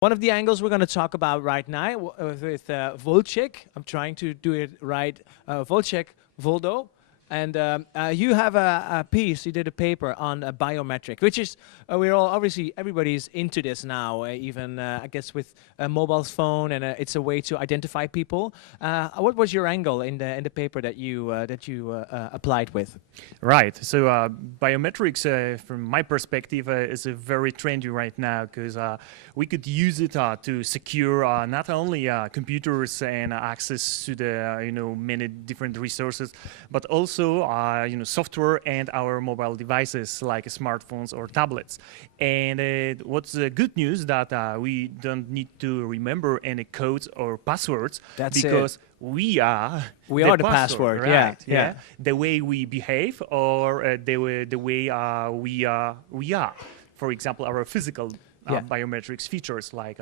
One of the angles we're going to talk about right now with Wojciech, I'm trying to do it right, Wojciech Wodo. And you have a piece, you did a paper on biometric, which is, we're all, obviously, everybody's into this now, even, I guess, with a mobile phone, and it's a way to identify people. What was your angle in the paper that you applied with? Right. So biometrics, from my perspective, is very trendy right now because we could use it to secure not only computers and access to the many different resources, but also software and our mobile devices like smartphones or tablets. And what's the good news that we don't need to remember any codes or passwords. That's because it. We are the password, right? Yeah. The way we behave or the way we are. For example, our physical biometrics features like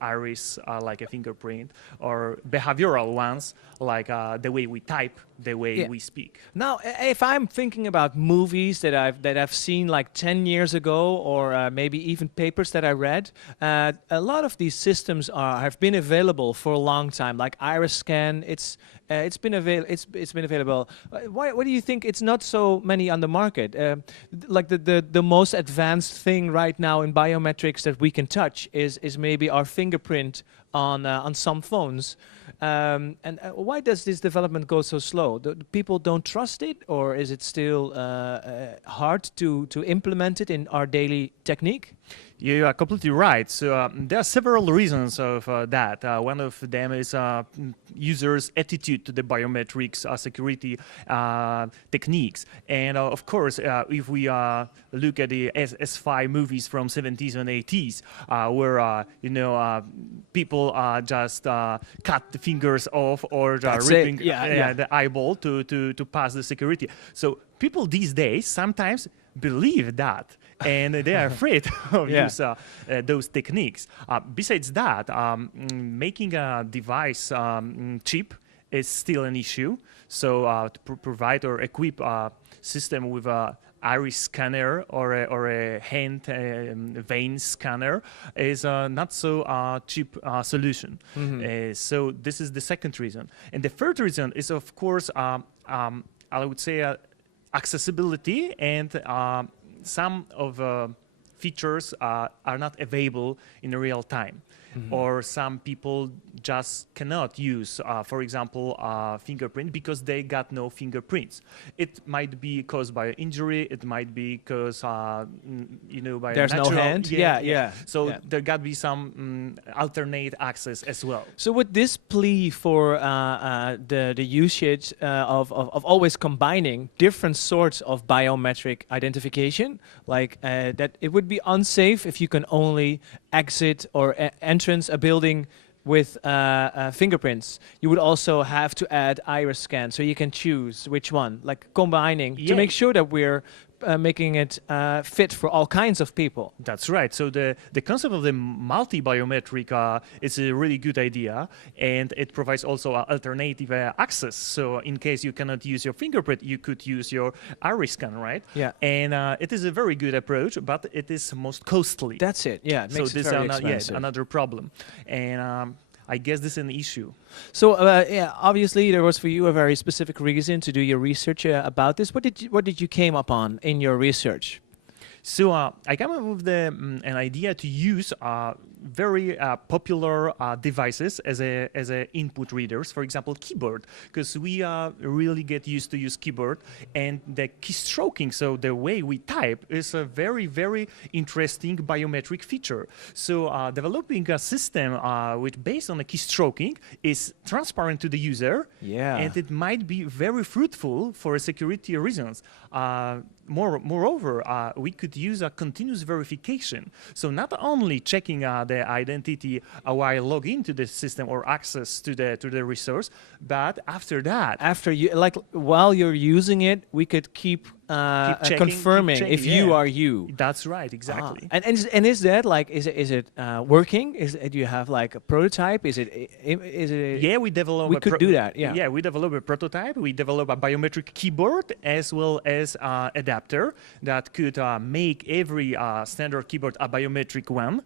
iris, like a fingerprint, or behavioral ones like the way we type, the way we speak. Now, if I'm thinking about movies that I've seen like 10 years ago, or maybe even papers that I read, a lot of these systems have been available for a long time. Like iris scan, it's been available. Why do you think it's not so many on the market? Like the most advanced thing right now in biometrics that we can touch is maybe our fingerprint on some phones. And why does this development go so slow? The people don't trust it, or is it still hard to implement it in our daily technique? You are completely right. So there are several reasons of that. One of them is users' attitude to the biometrics security techniques. And of course, if we look at the S5 movies from 70s and 80s, where people just cut the fingers off or ripping the eyeball to pass the security. So people these days sometimes believe that, and they are afraid of use those techniques. Besides that, making a device cheap is still an issue. So to provide or equip a system with a iris scanner or a hand vein scanner is not so cheap solution. So this is the second reason. And the third reason is, of course, I would say accessibility, and some of features are not available in real time. Or some people just cannot use, for example, fingerprint because they got no fingerprints. It might be caused by injury. It might be caused, by there's natural, no hand. So there got to be some alternate access as well. So would this plea for the usage of always combining different sorts of biometric identification, like that it would be unsafe if you can only exit or entrance a building with fingerprints? You would also have to add iris scan, so you can choose which one, like combining to make sure that we're making it fit for all kinds of people. That's right. So the concept of the multi-biometric is a really good idea, and it provides also alternative access. So in case you cannot use your fingerprint, you could use your iris scan, right? Yeah. And it is a very good approach, but it is most costly. That's it. Yeah, it makes it very expensive. Another problem. And I guess this is an issue. So obviously there was for you a very specific reason to do your research about this. What did you came up on in your research? So I came up with an idea to use very popular devices as a input readers. For example, keyboard, because we really get used to use keyboard, and the keystroking, so the way we type, is a very, very interesting biometric feature. So developing a system which based on the keystroking is transparent to the user, and it might be very fruitful for security reasons. Moreover, we could use a continuous verification. So not only checking the identity while log into the system or access to the resource, but after that, while you're using it, we could keep checking, confirming if you are you. That's right, exactly. And is that like is it working? Do you have like a prototype? Is it? Yeah, we develop. We could do that. Yeah. Yeah, we develop a prototype. We develop a biometric keyboard as well as adapter that could make every standard keyboard a biometric one.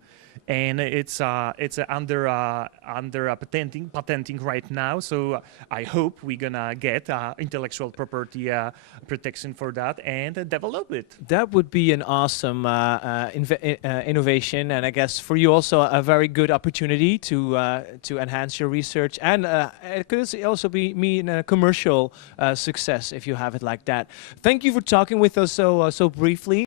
and it's under patenting right now. So I hope we're gonna get intellectual property protection for that and develop it. That would be an awesome innovation, and I guess for you also a very good opportunity to enhance your research, and it could also be mean a commercial success if you have it like that. Thank you for talking with us so briefly.